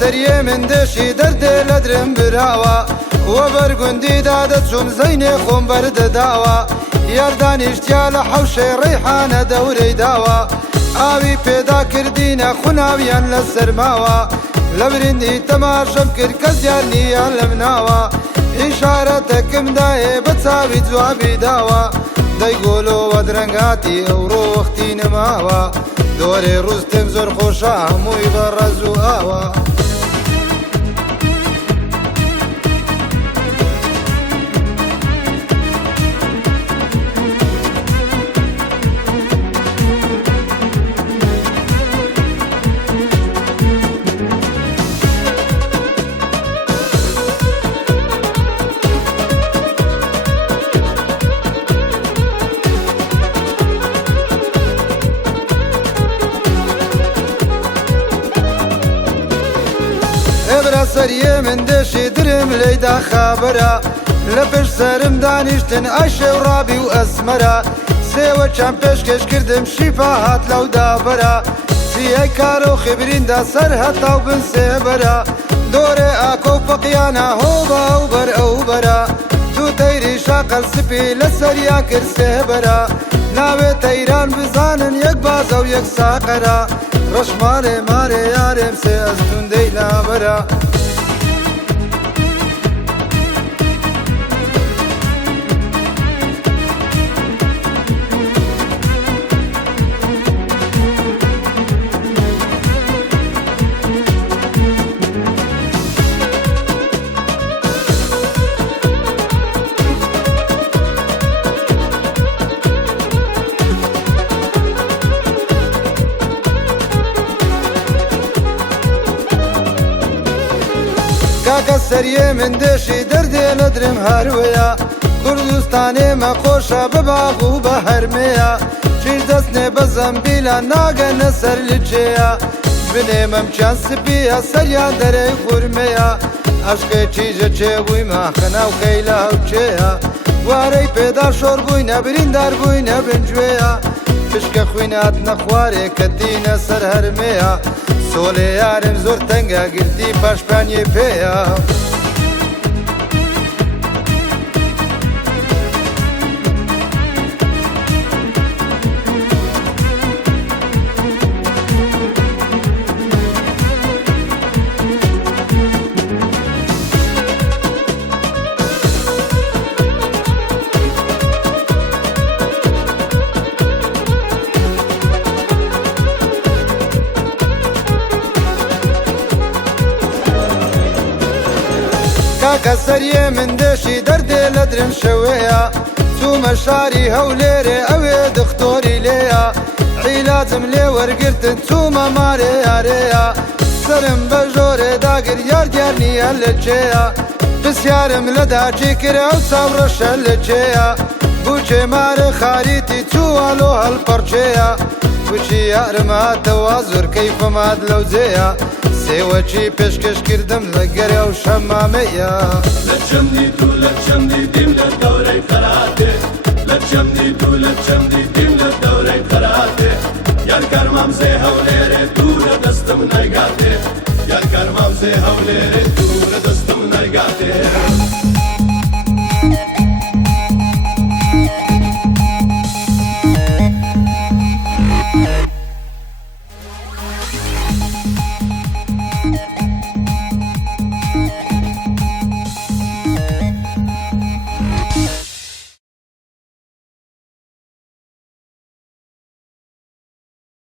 سرية من دشي درد لدرم براوة وبرقندي دادت شون زيني خون برد داوة ياردان اشتيال حوشي ريحانة دوري داوة آوي پیدا کردينا خناويان لسرماوة لبرندي تماشم كر كزيارني يالمناوة إشارتكم داي بتساوي جوابي داوة دايقولو ودرنقاتي اورو وقتي نماوة دوري روستم زور خوشا همو يبرزو آوة سرية من دشي درم ليدا خابرا لبش سرم دانيشتن عايشة ورابي وأسمرا سيوة چم پشکش کردم شفاهات لو دابرا سيهي كارو خبرين دا سر هتا و بن سيبرا دوري آكو فقيانا هوبا وبر أوبرا تو تيري شاقل سبي لسريا كر سيبرا ناوي تيران بزانن يك بازا و يك ساقرا رش ماري ماري يارم سي أزدون دي لابرا كاكا سرية من دشي دردي لدرم هارويا كردستاني ما خوشا بباغ و بهرميا چيش دستني بزنبيلا ناقا نسر لجيا بني ممچان سبيا سريان دري خورميا عشقي چيجا چيبوي ما خنا و خيلا و چيا واري پیدا شور بوينا بريندار بوينا بنجويا فشك خوينات نخواري كدينا سر هرميا سولي يارم زور تنگا گردی پاشپانی پیا كاكا سرية من دشي دردي لدرم شويا تو مشاري هوليري اوي دختوري ليا عيلاتم لي ورقرتن تو ماماري ياريا سرم بجوري داقر يار ديارني اللجيا بس يارم لدا جيكري او صبرش اللجيا بوچي ماري خاريتي تو الو هالبرجيا بوچي يارم هاتوازر كيف ماد لوزيا سيوة چي پشکش کردم لگره و شماميا لچمدي تو لچمدي ديم لدوري خراته لچمدي تو لچمدي ديم لدوري خراته يار كرمام زي هوليري دور دستم نرگاته يار كرمام زي هوليري دور دستم نرگاته